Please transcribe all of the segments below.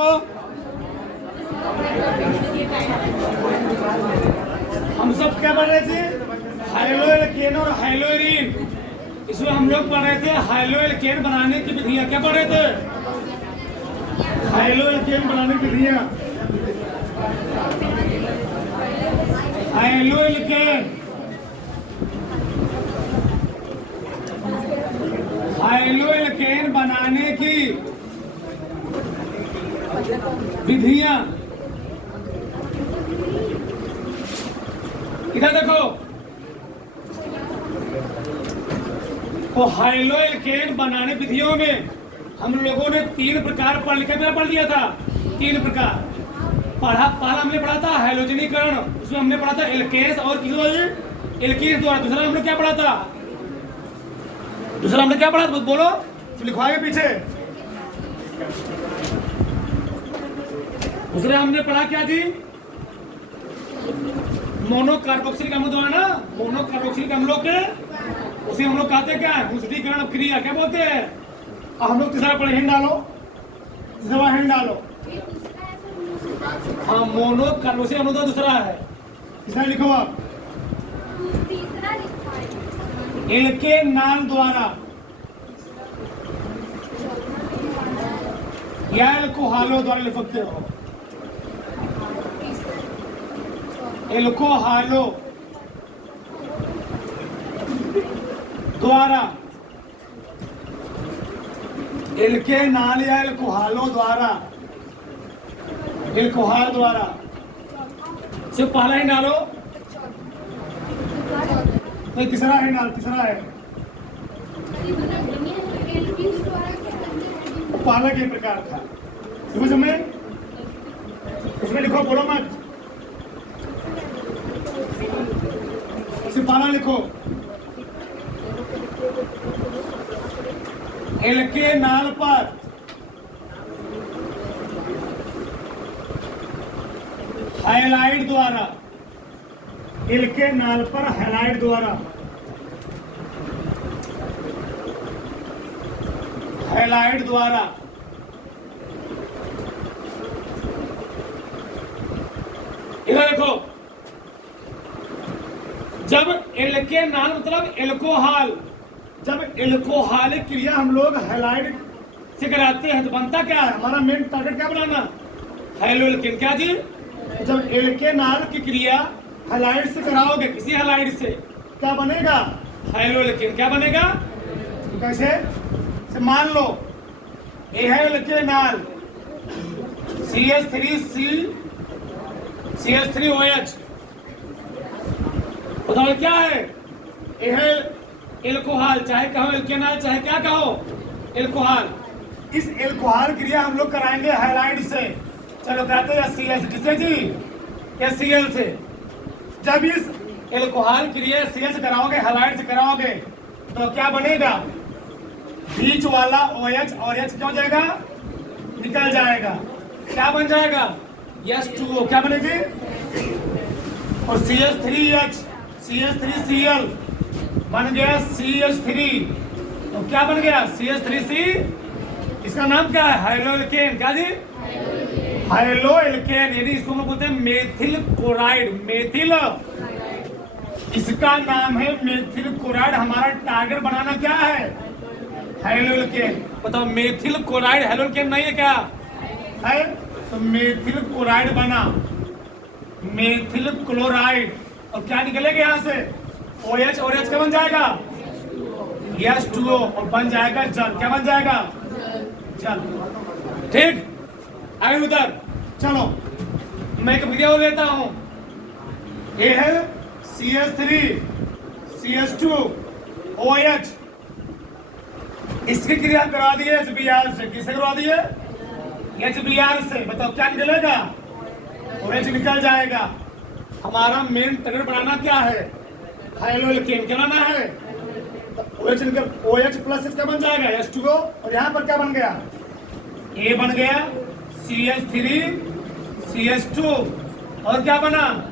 लिखो। हम सब क्या पढ़ रहे थे? हाइलोएल्केन और हाइलोएरीन। इसमें हम लोग पढ़ रहे थे हाइलोएल्केन बनाने की विधियां। क्या पढ़ रहे थे? हाइलोएल्केन बनाने की विधियां। हाइलोएल्केन बनाने की विधियां। इधर देखो, तो हाइलोएल्केन बनाने विधियों में हम लोगों ने 3 प्रकार पढ़ लिया था। 3 प्रकार पहला हमने पढ़ा था हैलोजनीकरण, उसमें हमने पढ़ा था एल्केस और एल्कीस द्वारा। दूसरा हमने क्या पढ़ा था? बोलो तो लिखवाएंगे पीछे। दूसरा हमने पढ़ा क्या जी? मोनोकार्बोक्सिलिक अम्ल द्वारा ना, मोनोकार्बोक्सिलिक अम्लों के उसे हम लोग कहते क्या है? भूसुदीकरण क्रिया क्या बोलते हैं? हम लोग तीसरा पढ़े, हिंड डालो, तीसरा हिंड डालो। हाँ, मोनोकार्बोक्सिलिक अम्ल द्वारा दूसरा है। तीसरा लिखो आप, एल्केनाल द्वारा या एल्कोहालो द्वारा लिख सकते हो। एल्कोहालो द्वारा, एल्केनाल या एल्कोहालो द्वारा, एल्कोहाल द्वारा। सिर्फ पहला ही डालो, नहीं तीसरा है डाल, तीसरा है पालक एक प्रकार था। समझ में? उसमें लिखो, बोलो मत, सिर्फ पाला लिखो। एल्केनाल पर हाइलाइड द्वारा, एल्केनाल पर हाइलाइड द्वारा, हाइलाइड द्वारा इधर देखो, जब एल्केनाल मतलब एल्कोहल, जब एल्कोहलिक क्रिया हम लोग हाइलाइड से कराते हैं तो बनता क्या है? हमारा मेन टारगेट क्या बनाना? हाइलोएल्केन। क्या जी? जब एल्केनाल की क्रिया हाइलाइड से कराओगे, किसी हाइलाइड से, क्या बनेगा? हाइलोएल्केन। क्या बनेगा? कैसे? से मान लो ये है एल्केनाल CH3OH, बताओ क्या है? ये है एल्कोहल, चाहे कहो एल्केनाल, चाहे क्या कहो एल्कोहल। इस एल्कोहल क्रिया हम लोग कराएंगे हाइलाइड से। चलो कहते हैं HCl किससे जी? HCl से। जब इस एल्कोहल क्रिया HCl से कराओगे, हाइलाइड से कराओगे, तो क्या बनेगा? बीच वाला OH और H क्या हो जाएगा? निकल जाएगा। क्या बन जाएगा? H2O। क्या बनेगी? और CH3CL बन गया CH3। तो क्या बन गया? CH3C। इसका नाम क्या है? हाइलोएल्केन। क्या जी? हाइलोएल्केन, यानी इसको हम बोलते हैं मेथिल क्लोराइड। मेथिल, इसका नाम है मेथिल क्लोराइड। हमारा टारगेट बनाना क्या है? हाइलोएल्केन। बताओ, मेथिल क्लोराइड हाइलोएल्केन नहीं है क्या है? तो मेथिल क्लोराइड बना, मेथिल क्लोराइड, और क्या निकलेगा यहाँ से? OH और H क्या बन जाएगा? H2O, और बन जाएगा जल। क्या बन जाएगा? जल। ठीक, आगे उधर चलो, मैं एक वीडियो लेता हूं। ये है CH3CH2OH, इसकी क्रिया करा दी है HBr से। किससे करवा दी है? HBr से। बताओ क्या निकलेगा? OH निकल जाएगा। हमारा मेन टारगेट बनाना क्या है? हाइलोएल्केन। क्या बनाना है? OH निकल, OH प्लस क्या बन जाएगा? H2O, और यहाँ पर क्या बन गया? A बन गया CH3CH2, और क्या बना?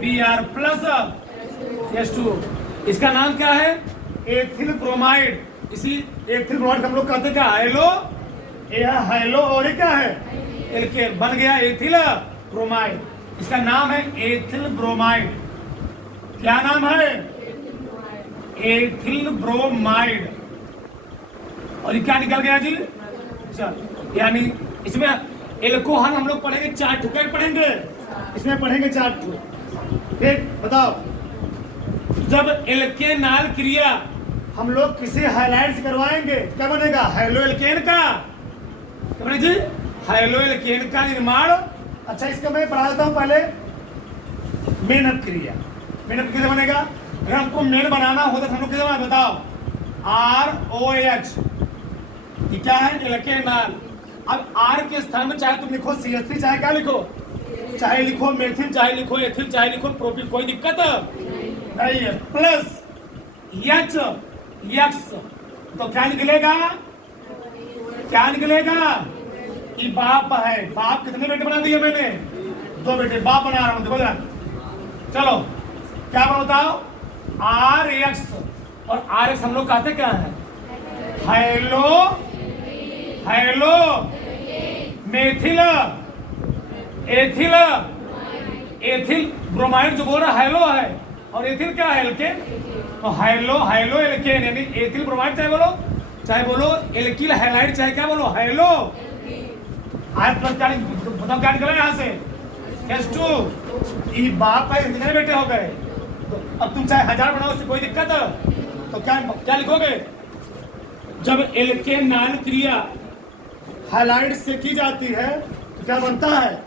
Br plus H2O। इसका नाम क्या है? Ethyl bromide. इसी एथिल ब्रोमाइड हम लोग कहते हैं क्या? हाइलो। ये हाइलो, और ये क्या है? एल्केन बन गया एथिल ब्रोमाइड। इसका नाम है एथिल ब्रोमाइड। क्या नाम है? Ethyl bromide. और ये क्या निकल गया जी? चल, यानी इसमें एल्कोहल हम लोग पढ़ेंगे 4 ठो। क्या पढ़ेंगे? इसमें पढ़ेंगे 4 ठो। ठीक, बताओ। जब एल्केनाल क्रिया हम लोग किसी हाइलाइट से करवाएंगे, क्या बनेगा? हाइलो एल्केन का। क्या बने जी? हाइलो एल्केन का निर्माण। अच्छा, इसका मैं पढ़ा देता हूं पहले। मेनअप क्रिया। मेनअप कैसे बनेगा? अगर हमको मेन बनाना होता तो हम लोग कैसे बनाते? बताओ। ROH, ये क्या है? एल्केनाल। अब R के स्थान में चाहे तुम लिखो CH3, चाहे क्या लिखो, चाहे लिखो मेथिल, चाहे लिखो एथिल, चाहे लिखो प्रोपिल, कोई दिक्कत नहीं है। प्लस H तो क्या निकलेगा? क्या निकलेगा? ये बाप है। बाप कितने बेटे बना दिए मैंने? 2 बेटे। बाप बना रहा हूं, देखो जरा। चलो क्या बताओ? RX। और RX हम लोग कहते क्या है? High-low methyl ethyl bromide. जो बोल रहा हाइलो है और एथिल क्या है? एल्केन। तो हाइलो एल्केन, यानी एथिल ब्रोमाइड चाहे बोलो एल्किल हैलाइड, चाहे क्या बोलो हाइलो। आज प्लस क्या बताओ, क्या निकला यहाँ से? H2। ये बाप है, कितने बेटे हो गए? तो अब तुम चाहे 1000 बनाओ, उससे कोई दिक्कत तो क्या लिखोगे? जब एल्केनाल क्रिया हैलाइड से की जाती है तो क्या बनता है?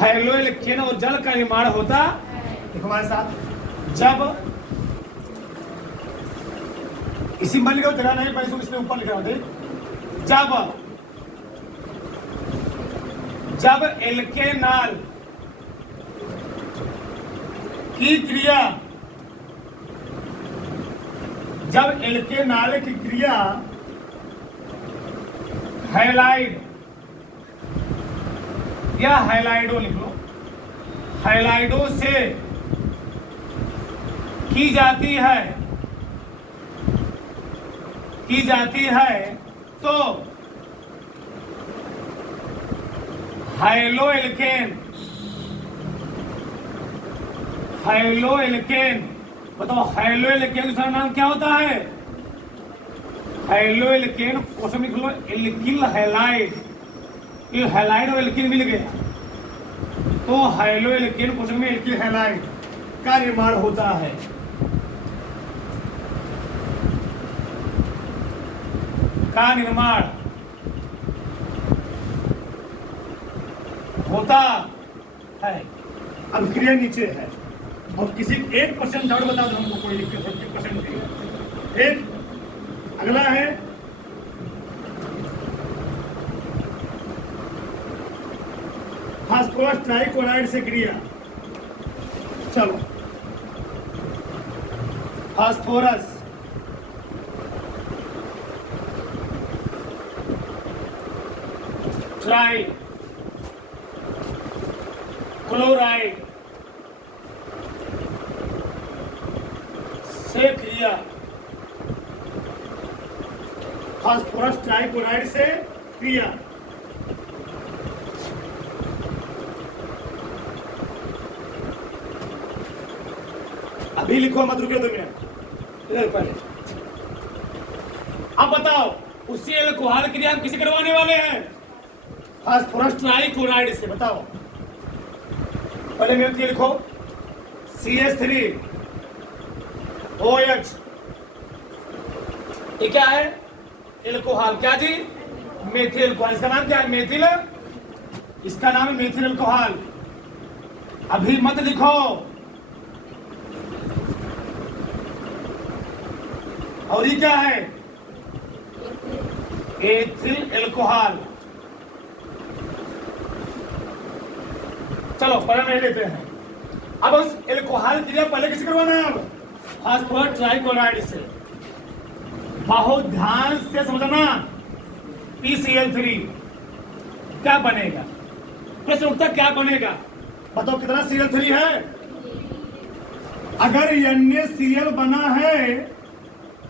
हाइलो एल्केन और जल का निर्माण होता। देखो हमारे साथ। जब इसी में लिखा जगह नहीं, पर इसमें ऊपर लिखा होते। जब एल्केनाल की क्रिया, जब एल्केनाल की क्रिया हैलाइड या हैलाइडो लिख लो, हैलाइडो से की जाती है तो हाइलो एल्केन। बताओ हाइलो एल्केन दूसरा नाम क्या होता है? हाइलो एल्केन क्वेश्चन लिख लो, एल्किल हैलाइड। ये हैलाइड और एल्किल मिल गया तो हाइलो एल्केन क्वेश्चन में एल्किल हैलाइड का निर्माण होता है। का निर्माण होता है। अब क्रिया नीचे है और किसी 1% डाउट बता दो हमको, कोई दिक्कत 50% नहीं है। एक अगला है फास्फोरस ट्राइक्लोराइड से क्रिया। चलो, फास्फोरस ट्राई क्लोराइड से क्रिया। फास्फोरस ट्राइक्लोराइड से क्रिया। अभी लिखो, मत रुकिए 2 मिनट इधर पहले। अब बताओ, उसी एल्कोहल क्रिया हम किसे करवाने वाले हैं? फास्फोरस ट्राइक्लोराइड से। बताओ पहले मेरे लिखो, CH3OH। ये क्या है? एल्कोहल। क्या जी? Methyl alcohol. इसका नाम क्या है? मेथिल। इसका नाम है मेथिल एल्कोहल। अभी मत लिखो। और ये क्या है? Ethyl alcohol. चलो पहले नहीं लेते हैं। अब उस एल्कोहल क्रिया पहले किसे करवाना है? अब फास्फोरस ट्राइक्लोराइड से। बहुत ध्यान से समझना। PCl3 क्या बनेगा? प्रश्न उठता क्या बनेगा? बताओ कितना Cl3 है? अगर NaCl बना है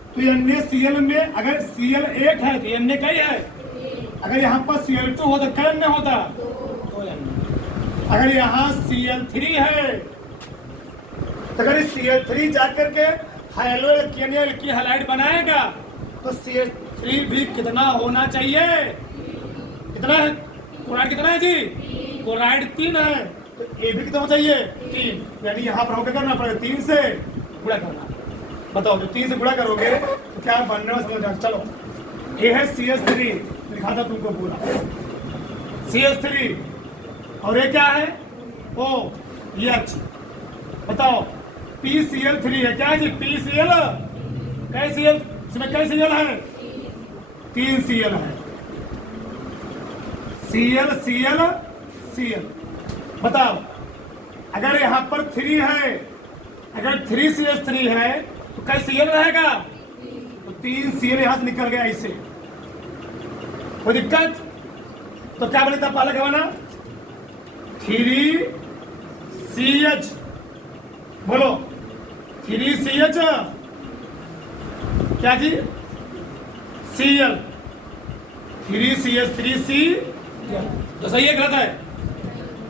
तो NaCl में अगर Cl 1 है तो Na कई है? अगर यहाँ पर Cl2 होता क्या अन्य होता? अगर यहाँ Cl3 है तो अगर Cl3 जाकर के हाइड्रोजन की हैलाइड बनाएगा तो CH3 भी कितना होना चाहिए? कितना है क्लोराइड? कितना है जी? क्लोराइड 3 है तो ये भी कितना चाहिए? 3। यानी यहाँ पर क्या करना पड़ेगा? 3 से गुणा करना। बताओ जो 3 से गुणा करोगे तो क्या बनने में समझ। चलो ये है CH3, लिखा था तुमको पूरा CH3 और ये क्या है? OH। बताओ PCl3 है क्या जी? PCl कै Cl इसमें कै Cl है? 3 Cl है। Cl Cl Cl। बताओ अगर यहाँ पर 3 है, अगर 3CH3 है तो कै Cl रहेगा? तो 3 Cl यहाँ से निकल गया इससे। कोई दिक्कत? तो क्या बोले था पहले? क्या बना? 3CH। बोलो 3CH क्या जी? Cl 3CH 3C तो सही है गलत है?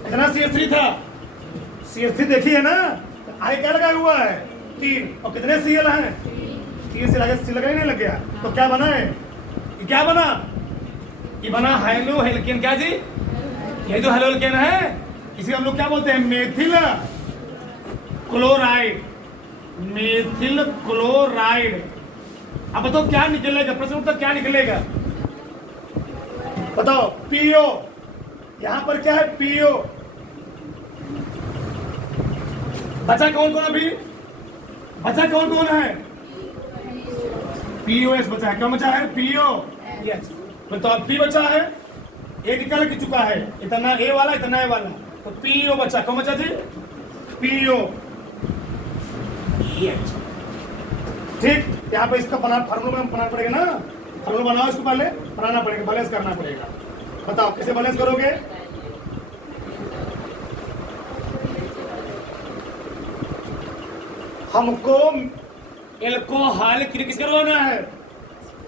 इतना CH3 था। CH3 देखिए है ना, आगे क्या लगा हुआ है? 3 और कितने Cl हैं? 3 से आगे C लगा ही नहीं लग गया तो क्या बना है? ये क्या बना? ये बना हाइलो हेल्केन। क्या जी? ये जो हाइलो हेल्केन है इसे हम लोग क्या बोलते हैं? Methyl chloride. Methyl chloride. अब बताओ क्या निकलेगा? प्रश्न उत्तर क्या निकलेगा? बताओ PO। यहां पर क्या है? PO। बचा कौन कौन? अभी बचा कौन कौन है? POS बचा है। क्या बचा है? POS। बताओ P बचा है, A निकल के चुका है, इतना A वाला इतना A वाला, तो PO बचा। कौन बचा जी? PO। ठीक, यहाँ पे इसका फार्मूला बनाना पड़ेगा ना। फार्मूला बनाओ, इसको पहले बनाना पड़ेगा, बैलेंस करना पड़ेगा। बताओ कैसे बैलेंस करोगे? हमको एल्कोहल किस करवाना है?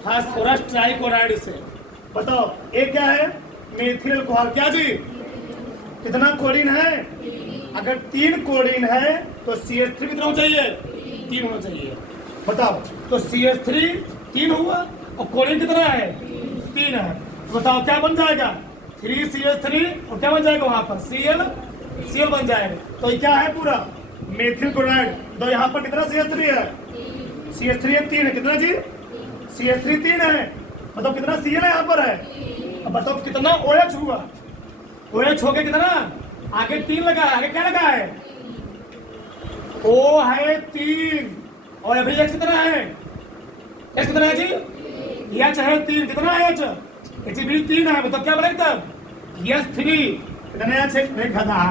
फास्फोरस ट्राइक्लोराइड से। बताओ ये क्या है? Methyl alcohol. क्या जी? कितना कोडिन है? अगर 3 कोडिन है तो CH3 कितना होना चाहिए? 3 होना चाहिए। बताओ तो CH3 3 हुआ और कोडिन कितना है? 3 है। तो बताओ क्या बन जाएगा? 3CH3 और क्या बन जाएगा वहां पर? Cl बन जाएगा। तो ये क्या है? पूरा मेथिल क्लोराइड। तो यहाँ पर कितना CH3 है? CH3 है 3 है। कितना जी? CH3 3 है। मतलब कितना Cl यहाँ पर है? अब बताओ कितना OH हुआ? OH हो गया कितना? आगे 3 लगा है। आगे क्या लगा है? O है 3 और अभी H कितना है? H कितना है जी? H है 3। कितना है H? H भी 3 है। मतलब क्या बनेगा तब? H3 कितने H? एक गधा।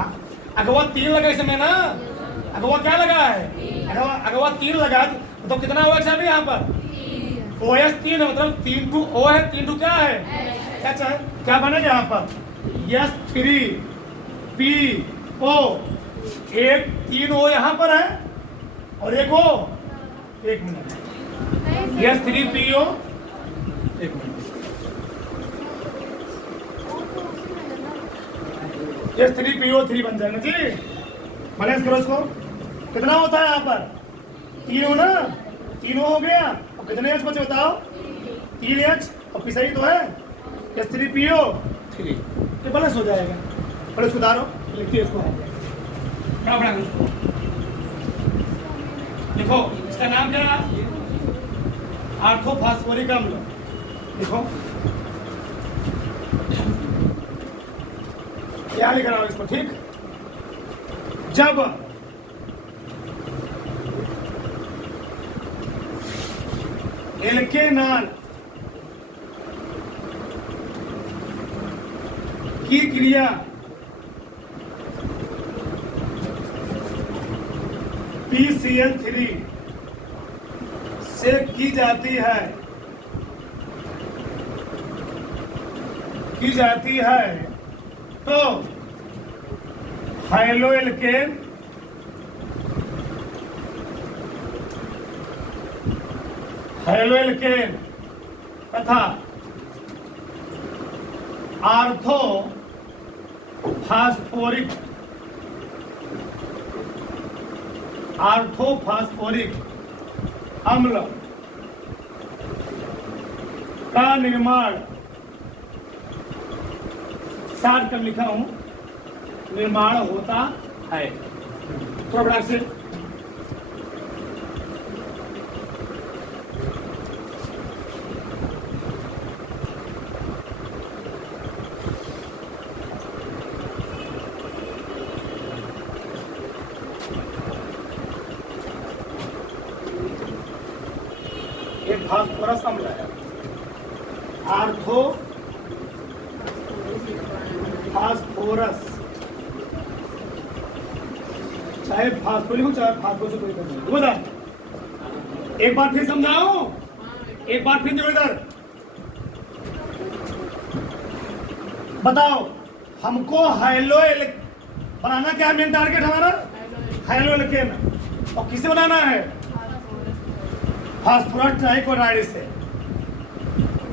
अगर वो 3 लगा इसमें ना, अगर वो क्या लगा है? अगर वो 3 लगा तो कितना OH है अभी यहाँ पर? OH 3 है। मतलब 3 टू O है, 3 टू क्या है? H है। क्या बनेगा यहाँ पर? H3PO। एक 3 O यहाँ पर है और एक O। एक मिनट। H3PO। एक मिनट। H3PO3 बन जाएगा जी। बैलेंस करो इसको। कितना होता है यहाँ पर? 3 हो ना? 3 हो गया और कितने H बचे बताओ? 3H और P सही तो है। H3PO3 ये बैलेंस हो जाएगा। पर इसको उतारो, लिखिए इसको। बड़ा लिखो। इसका नाम क्या? ऑर्थोफॉस्फोरिक अम्ल। लिखो क्या लिख रहा हूं इसको। ठीक, जब एल्केनॉल की क्रिया PCl3 से की जाती है तो हाइलोएल्केन तथा आर्थो फास्फोरिक अम्ल का निर्माण, शार्ट कर लिखा हूं, निर्माण होता है। थोड़ा बड़ा से एक फास्फोरस अम्ल है, आर्थो फास्फोरस, चाहे फास्फोरिक हो चाहे फास्फोरस कोई नहीं। एक बार फिर समझाओ, एक बार फिर देखो इधर, बताओ हमको हाइलो बनाना क्या है? मेन टारगेट हमारा हाइलो एल्केन, और किसे बनाना है? फास्फोरस ट्राइक्लोराइड से।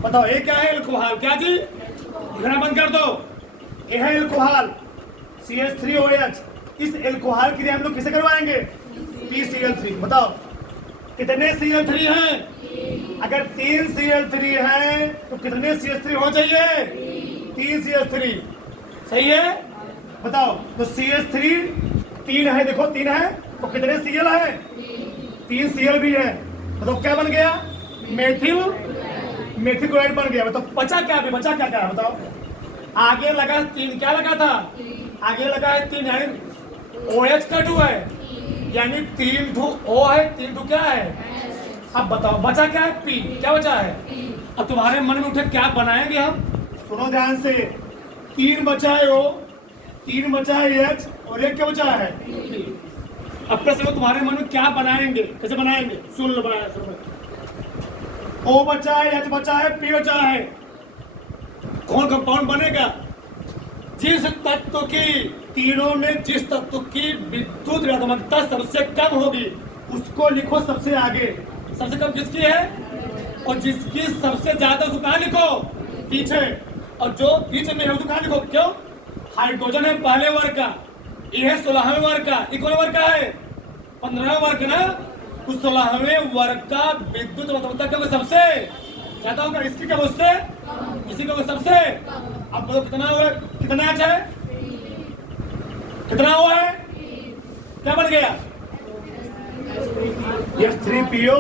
बताओ ये क्या है? एल्कोहल। क्या जी? लिखना बंद कर दो। ये है एल्कोहल CH3OH। इस एल्कोहल के लिए हम लोग किसे करवाएंगे? PCl3। बताओ कितने Cl3 हैं? अगर 3 Cl3 हैं तो कितने CH3 हो चाहिए? 3 CH3। सही है? बताओ तो CH3 3 है, देखो 3 है तो कितने Cl है? 3 Cl भी है। बताओ क्या बन गया? मेथिल क्लोराइड बन गया। बताओ बचा क्या? भी बचा क्या क्या? बताओ आगे लगा 3, क्या लगा था? आगे लगा है 3, यानी OH का 2 है, यानी 3 2 O है, 3 2 क्या है? अब बताओ बचा क्या है? P। क्या बचा है? अब तुम्हारे मन में उठे क्या बनाएंगे हम? सुनो ध्यान से, 3 बचा है O, 3 बचा है H और एक क्या बचा है? P। अब प्रश्न तुम्हारे मन में क्या बनाएंगे? कैसे बनाएंगे? सुन लो, बनाया सुन लो। O बचा है, H बचा है, P बचा है। कौन कंपाउंड बनेगा? जिस तत्व की, तीनों में जिस तत्व की विद्युत ऋणात्मकता सबसे कम होगी उसको लिखो सबसे आगे। सबसे कम किसकी है? और जिसकी सबसे ज्यादा उसको कहाँ लिखो? पीछे। और जो बीच में है उसको कहाँ लिखो? क्यों? हाइड्रोजन है पहले वर्ग का, ये है 16वें वर्ग का। ये कौन वर्ग का है? 15वें वर्ग ना। उस 16वें वर्ग का विद्युत ऋणात्मकता कब सबसे ज्यादा होगा? इसकी कब? उससे। इसी का सबसे। अब बोलो कितना हुआ? कितना H है? कितना हुआ है? क्या बन गया? H3PO,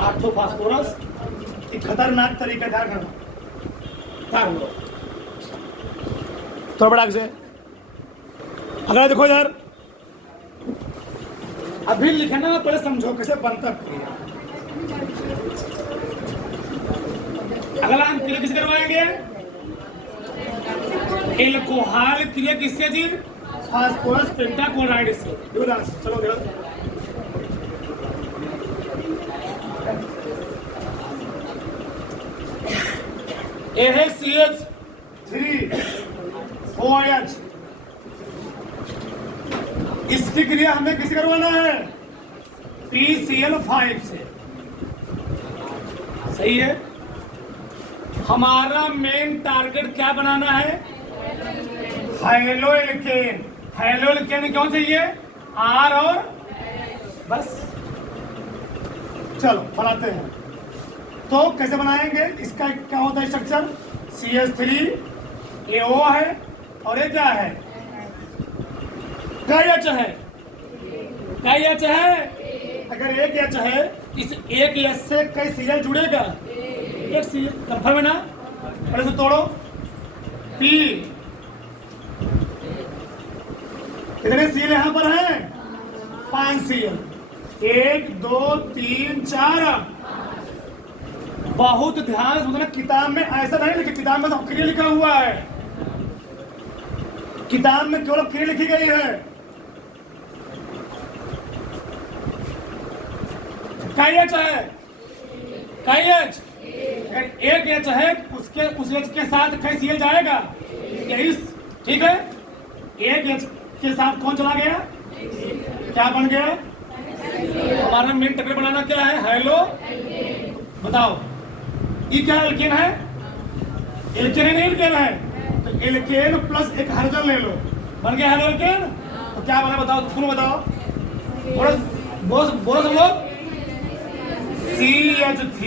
ortho phosphorus. एक खतरनाक तरीका ध्यान रखना। तो बड़ा से अगर देखो यार, अभी लिखना पहले समझो कैसे बनता क्रिया। अगला हम क्रिया किसे करवाएंगे? एल्कोहल क्रिया किससे जी? फास्फोरस पेंटाक्लोराइड से। चलो ये है CH3OH। इसकी क्रिया हमें किसे करवाना है? PCl5 से। सही है? हमारा मेन टारगेट क्या बनाना है? High-low alkene. हाइलो एल्केन क्यों चाहिए? R और बस। चलो बनाते हैं। तो कैसे बनाएंगे? इसका क्या होता है स्ट्रक्चर? CH3AO है और ये क्या है? कई H है, कई H है। अगर एक H है, इस एक H से कई Cl जुड़ेगा? एक Cl कंफर्म है ना? पहले से तोड़ो। P कितने Cl यहां पर है? 5 Cl। 1 2 3 4। बहुत ध्यान से समझना, किताब में ऐसा नहीं लिखा, किताब में तो क्रिया लिखा हुआ है। किताब में केवल क्रिया लिखी गई है। कई H है, कई H। एक H है, उसके उस H के साथ कई Cl जाएगा? यही ठीक है। एक H के साथ कौन चला गया? क्या बन गया? हमारा मेन टक्कर बनाना क्या है? हाइलो। बताओ ये क्या एल्केन है? एल्केन नहीं एल्केन है, तो एल्केन प्लस एक हाइड्रोजन ले लो, बन गया हेलोएल्केन। तो क्या बना बताओ, तुम बताओ, बोलो बोलो सब लोग। CH3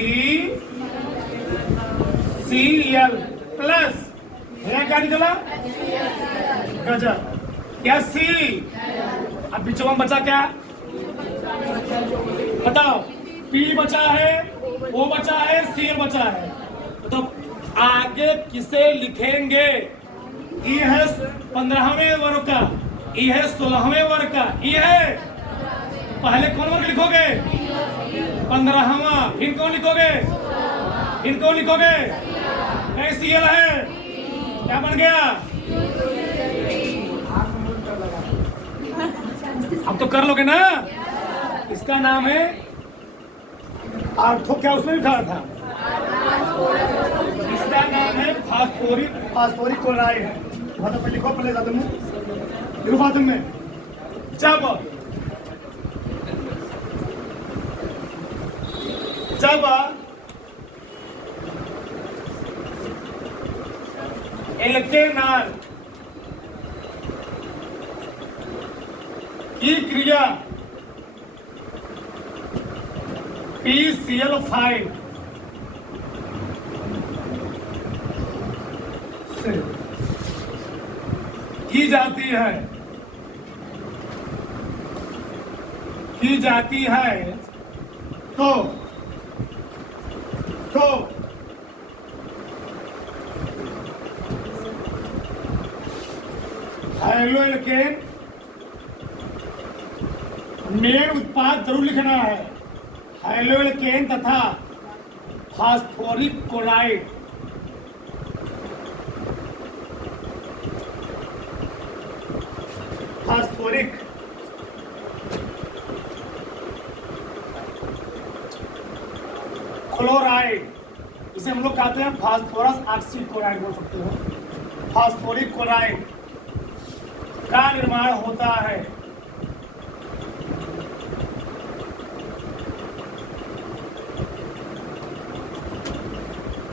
Cl प्लस यहाँ क्या निकला, गजब, क्या C। अब बीचों में बचा क्या, बताओ, P बचा है, O बचा है, Cl बचा है, तो आगे किसे लिखेंगे। E है 15वें वर्ग का, E है 16वें वर्ग का, E है, पहले कौन वर्ग लिखोगे, 15वां, फिर कौन लिखोगे, फिर कौन लिखोगे, Cl है, क्या बन गया। अब तो कर लोगे ना। इसका नाम है आर्थो, क्या उसमें लिखा था, इसका नाम है फास्फोरिक क्लोराइड है। बहुत पहले लिखो, पहले फातिम में लिखो, फातिम में जब एल्केनॉल की क्रिया PCl5 से की जाती है तो हेलोएल्केन मेन उत्पाद जरूर लिखना है, हेलोएल्केन तथा फास्फोरिक क्लोराइड फास्फोरिक क्लोराइड, इसे हम लोग कहते हैं फास्फोरस ऑक्सी क्लोराइड बोल सकते हो। फास्फोरिक क्लोराइड का निर्माण होता है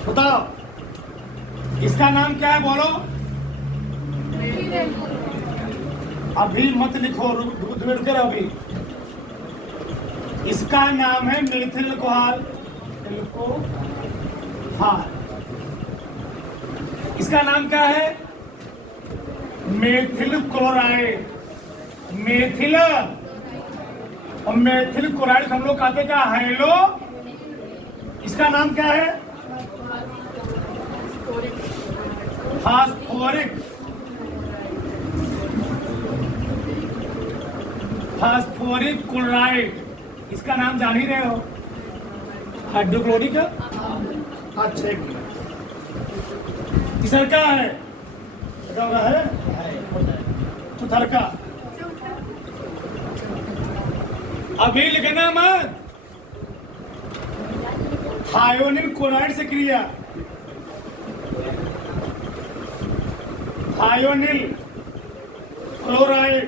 बताओ, इसका नाम क्या है बोलो। अभी मत लिखो, रुक कर अभी। इसका नाम है मेथिल अल्कोहल, इसका नाम क्या है, मेथिल क्लोराइड। मेथिल और मेथिल क्लोराइड हम लोग कहते क्या, हेलो। इसका नाम क्या है, फास्फोरिक क्लोराइड। इसका नाम जान ही रहे हो, हाइड्रोक्लोरिक। अच्छा, तीसरा क्या है, चौथा अभी लिखना मत। थायोनिल क्लोराइड से क्रिया, थायोनिल क्लोराइड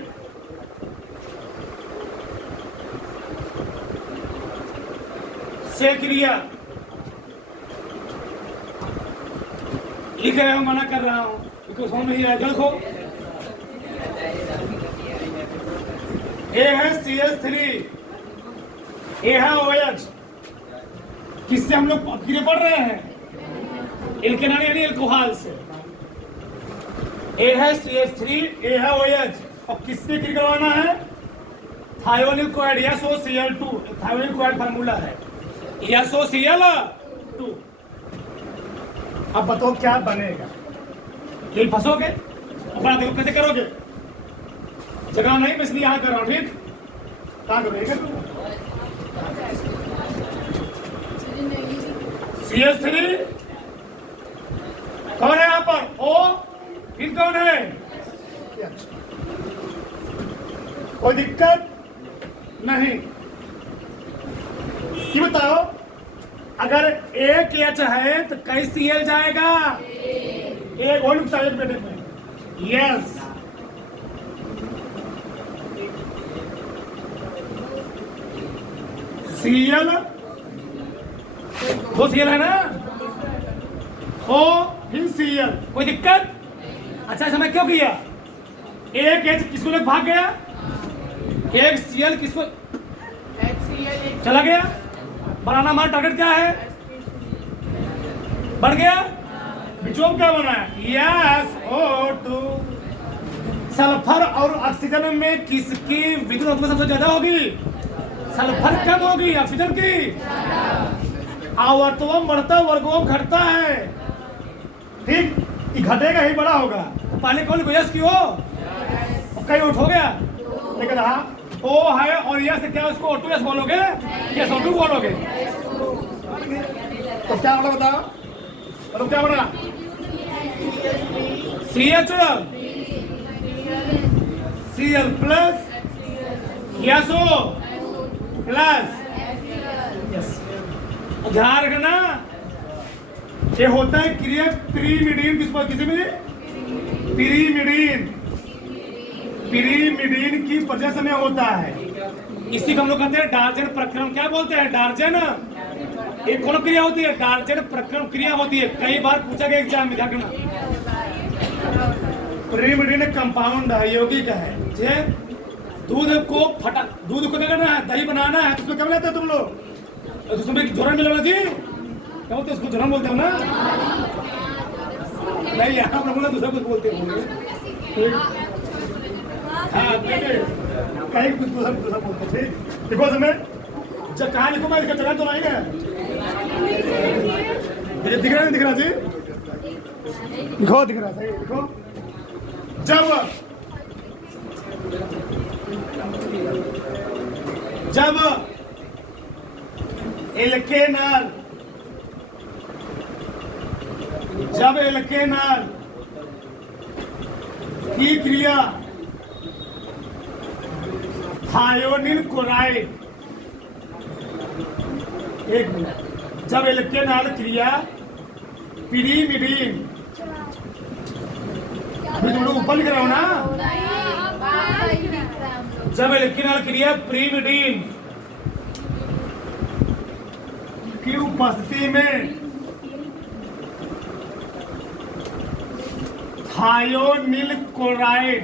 से क्रिया लिख रहे हो, मना कर रहा हूं क्योंकि समझ में ही आया। देखो, ए है CH3, ए है OH, किससे हम लोग क्रिया पढ़ रहे हैं, एल्केनॉल यानी अल्कोहल से। ए है CH3, ए है OH, और किससे क्रिया करवाना है, thionyl chloride SOCl2। Thionyl chloride formula है SOCl2। अब बताओ क्या बनेगा, ये फंसोगे, अपना देखो कैसे करोगे, जगह नहीं, इसलिए यहाँ कर रहा हूँ, ठीक। कहाँ करोगे, CH3 कौन है यहाँ पर, O, फिर कौन है, कोई दिक्कत नहीं। ये बताओ, अगर एक H है तो कई Cl जाएगा, एक और बेटे में, यस। Cl, दो Cl है ना, O फिर सीएल। कोई दिक्कत? अच्छा समय क्यों किया? एक एच किसको लेकर भाग गया? एक सीएल किसको चला गया? बनाना हमारा टारगेट क्या है? बढ़ गया। बिचोम क्या बना है? SO2। सल्फर और ऑक्सीजन में किसकी विद्युत उत्पत्ति सबसे ज्यादा होगी? सल्फर कम होगी, ऑक्सीजन की। आवर्तवम बढ़ता, वर्गवम घटता है। ठीक, घटेगा ही बड़ा होगा। तो पहले कौन गैस की हो? कई उठ हो गया, लेकिन हाँ ओ है और यह से क्या उसको O2S बोलोगे या SO2 बोलोगे? तो क्या बना बताओ? मतलब क्या बना? Cl plus SO plus. ध्यान रखना, ये होता है क्रिया पिरीमिडीन। किसी में पिरीमिडीन, पिरीमिडीन की प्रजनन समय होता है। इसी को हम लोग कहते हैं डार्जन प्रक्रम। क्या बोलते हैं? डार्जन एक कौन क्रिया होती है? डार्जन प्रक्रम क्रिया होती है। कई बार पूछा गया एग्जाम में, ध्यान रखना। पिरीमिडीन कंपाउंड है, यौगिक है। दूध को क्या करना है? दही बनाना है, तो उसमें क्या बनाते हैं तुम लोग? तो उसमें झोरन मिलाना जी, क्या बोलते हैं उसको? झोरन बोलते हो ना? नहीं, यहाँ पर बोला दूसरा कुछ बोलते हो। हाँ, कहीं कुछ दूसरा बोलते। ठीक, देखो समय जब कहाँ लिखूँ मैं, इसका जगह तो नहीं है। दिख रहा नहीं? दिख रहा जी? लिखो, दिख रहा सही। लिखो, जब एल्केनॉल की क्रिया थायोनिल क्लोराइड, एक मिनट, जब एल्केनॉल क्रिया पिरीमिडीन, अभी तुम लोग ऊपर लिख रहे हो ना? जब एल्केनॉल क्रिया पिरीमिडीन की उपस्थिति में थायोनिल क्लोराइड,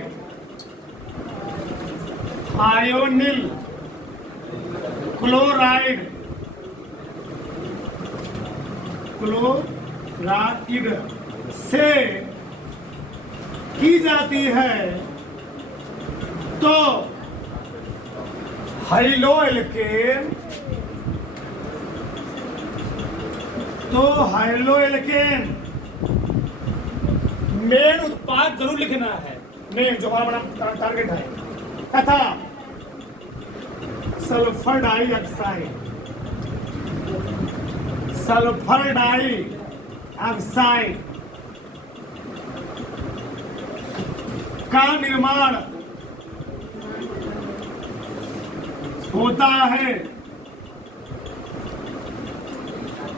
थायोनिल क्लोराइड से की जाती है, तो हाइलोएल्केन, मेन उत्पाद जरूर लिखना है। मेन जो हमारा बड़ा टारगेट है, तथा सल्फर डाइऑक्साइड का निर्माण होता है।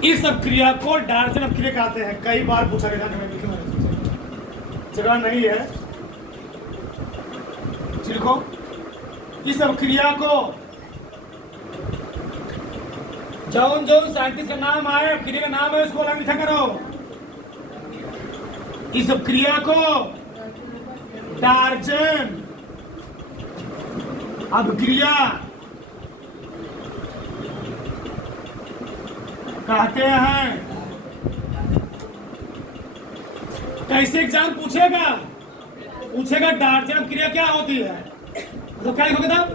इस क्रिया को डार्जन क्रिया कहते हैं। कई बार पूछा गया, जगह नहीं है, लिखो। इस क्रिया को जौन साइंटिस्ट का नाम आए, क्रिया का नाम है, उसको अलग लिखा करो। इस क्रिया को डार्जन अभिक्रिया कहते हैं। कैसे एग्जाम पूछेगा डार्जन अभिक्रिया क्या होती है? तो क्या लिखोगे तब?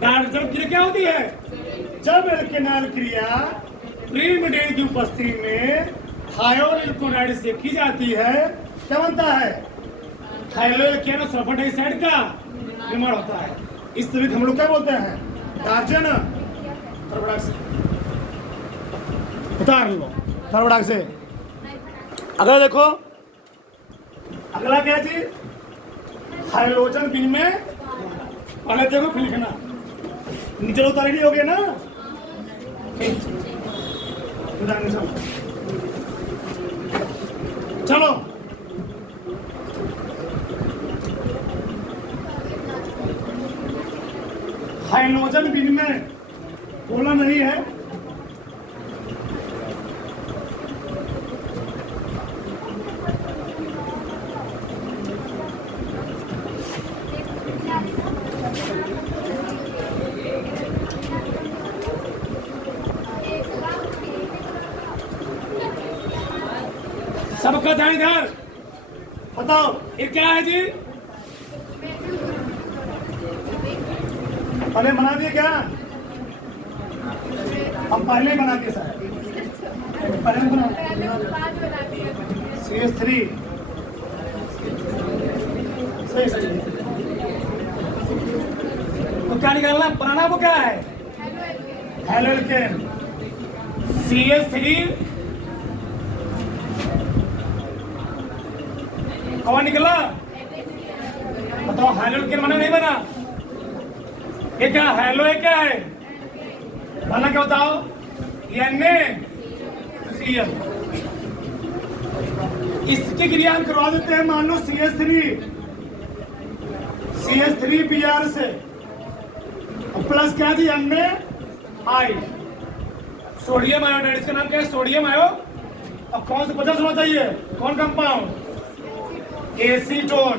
डार्जन अभिक्रिया क्या होती है? जब एल्केनॉल क्रिया पिरीमिडीन की उपस्थिति में थायोनिल क्लोराइड से की जाती है, क्या बनता है? थायोनिल और सल्फर डाइऑक्साइड का निर्माण होता है। इस तरह हम लोग क्या बोलते हैं? डार्जन उतार लो थर्मोडाक से। अगला देखो, अगला क्या चीज? हाइड्रोजन विनिमय। पहले देखो, फिर लिखना। नीचे उतारेगी हो गया ना? चलो, हाइड्रोजन विनिमय बोला नहीं है। सबका ध्यान इधर, बताओ ये क्या है जी? पहले बना दिए क्या? हम पहले बना दिए सर, पहले बना CH3 सही सही। तो क्या निकालना? बनाना वो क्या है? हेलो एल्केन CH3 कौन निकला? बताओ हेलो एल्केन बना नहीं बना? ये क्या हेलो है? क्या है बना? क्या बताओ? NaCl। इसकी क्रिया हम करवा देते हैं। मान लो CH3 Br से प्लस क्या थी? Na sodium iodide. इसका नाम क्या है? सोडियम आयो। अब कौन सा पचास होना चाहिए? कौन कंपाउंड? एसीटोन।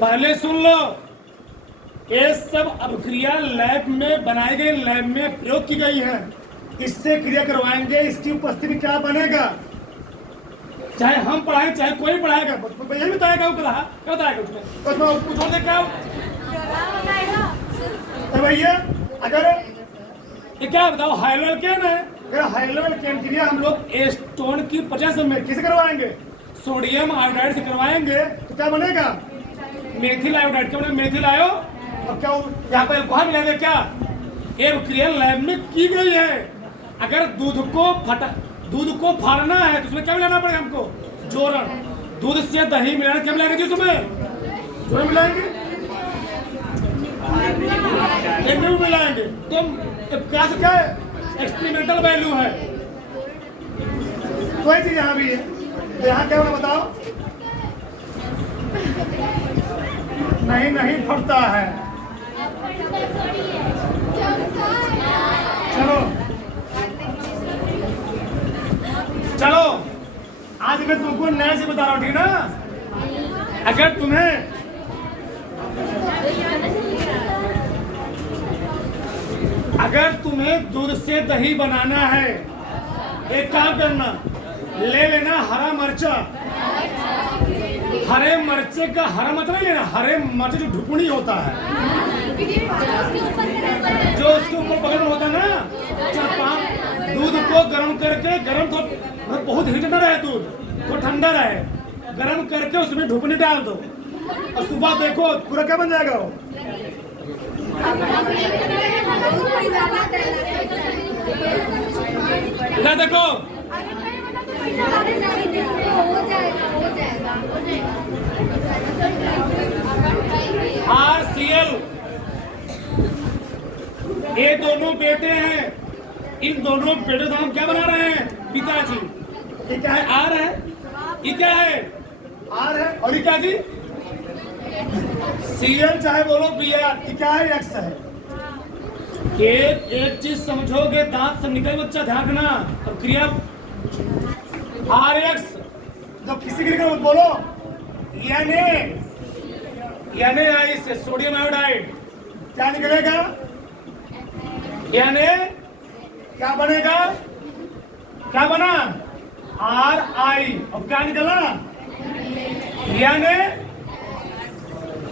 पहले सुन लो, ये सब अभिक्रिया लैब में बनाई गई, लैब में प्रयोग की गई है। इससे क्रिया करवाएंगे, इसकी उपस्थिति में क्या बनेगा? चाहे हम पढ़ाएं चाहे कोई पढ़ाएगा, यही बताएगा। वो क्या बताएगा उसमें? कुछ और देखा तो भैया, अगर ये क्या बताओ हाइलो एल्केन है, अगर हाइलो एल्केन क्रिया हम लोग एस्टोन की 50 में किसे करवाएंगे? सोडियम आयोडाइड से करवाएंगे तो क्या बनेगा? Methyl iodide. क्या बनेगा? मेथिल आयो। और क्या यहाँ पर अल्कोहल मिलाएंगे? क्या ये क्रिया लैब में की गई है। अगर दूध को फाड़ना है तो उसमें क्या मिलाना पड़ेगा हमको? जोरण। दूध से दही मिलाना, क्या मिलाएंगे जी उसमें? जोरण मिलाएंगे, मिलाएंगे। तो क्या से क्या एक्सपेरिमेंटल वैल्यू है। कोई चीज यहाँ भी है तो यहाँ क्या होगा बताओ? नहीं फटता है। चलो आज मैं तुमको नया से बता रहा हूँ, ठीक ना? अगर तुम्हें दूध से दही बनाना है, एक काम करना, ले लेना हरा मर्चा। हरे मर्चे का हरा मत नहीं लेना, हरे मर्च जो ढुकनी होता है, जो उसके ऊपर बगल में होता है ना। दूध को गर्म करके, गर्म तो बहुत हीट न रहे, दूध तो ठंडा रहे, गर्म करके उसमें ढुकनी डाल दो और सुबह देखो पूरा क्या बन जाएगा वो। इधर देखो, RCl। ये दोनों बेटे हैं, इन दोनों बेटों से हम क्या बना रहे हैं? पिताजी। ये क्या है? R है। ये क्या है? R है। और ये क्या जी? Cl चाहे बोलो Br। ये क्या है? X है। एक चीज समझोगे, दांत से निकल बच्चा, ध्यान रखना। अब क्रिया RX जो किसी क्रिया बोलो, Na से सोडियम आयोडाइड क्या निकलेगा? Na क्या बनेगा? क्या बना? Ri। अब क्या निकला?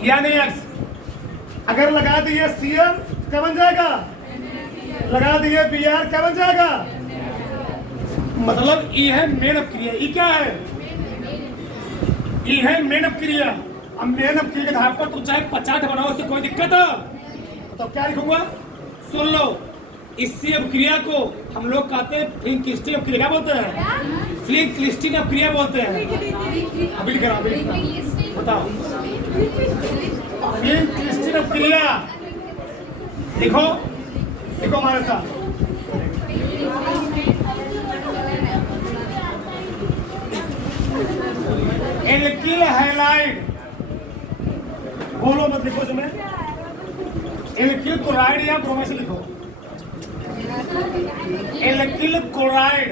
NaX। अगर लगा दिए Cl क्या बन जाएगा? लगा दिए Br क्या बन जाएगा? मतलब ये है मेन अपक्रिया। ये क्या है? ये है मेन अपक्रिया। अब मेन अपक्रिया के आधार पर तुम चाहे 50 बनाओ, उससे कोई दिक्कत है? तो क्या लिखूंगा? सुन लो, इसी अपक्रिया को हम लोग कहते हैं फ्लिंकलिस्टीन अपक्रिया। क्या बोलते हैं? फ्लिंकलिस्टीन अपक्रिया बोलते हैं। अभी लिख रहा हूं, बताओ। फ्लिंकलिस्टीन अपक्रिया लिखो, लिखो हमारे साथ। एल्किल हैलाइड, बोलो मत लिखो इसमें। एल्किल क्लोराइड या ब्रोमाइड लिखो। एल्किल क्लोराइड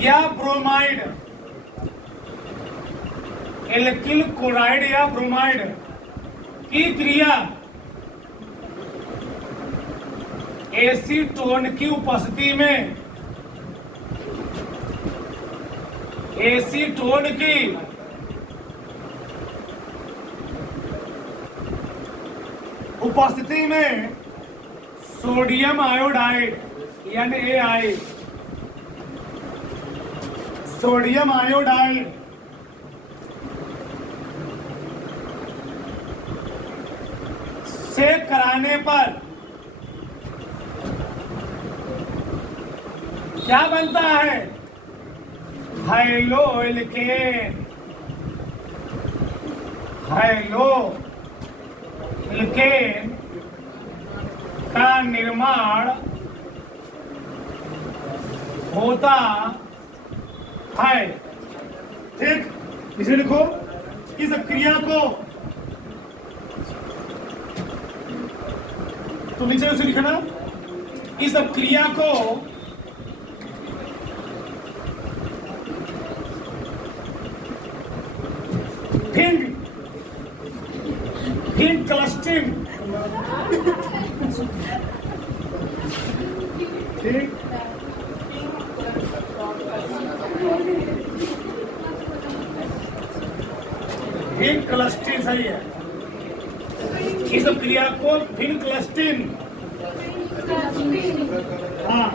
या ब्रोमाइड, एल्किल क्लोराइड या ब्रोमाइड की क्रिया एसीटोन की उपस्थिति में, एसीटोन की उपस्थिति में सोडियम आयोडाइड यानी AI, सोडियम आयोडाइड से कराने पर क्या बनता है? हाइलोइल्केन, हाइलोइल्केन का निर्माण होता है। ठीक, इसे लिखो। इस क्रिया को तो नीचे उसे लिखना। इस क्रिया को फिंक क्लस्टिंग, ठीक, फिन क्लस्टिन सही है। इस क्रिया को फिन क्लस्टिन, हाँ,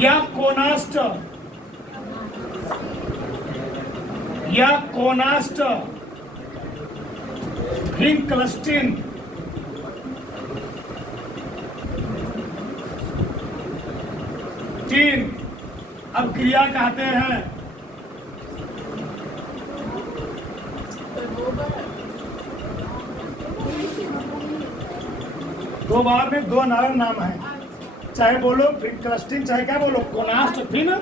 या कोनास्ट, या कोनास्ट फिन क्लस्टिन तीन अब क्रिया कहते हैं। दो बार में दो नारायण नाम है, चाहे बोलो फिन क्लस्टिन, चाहे क्या बोलो कोनास्ट फिन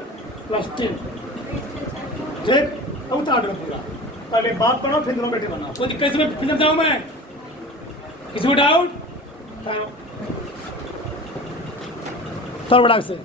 क्लस्टिन। ठीक, अब उतार दो पूरा। पहले बात पढ़ो फिर दोनों बेटे बनाओ। कोई दिक्कत में फिर जाऊं मैं? किसी को डाउट? थोड़ा बड़ा से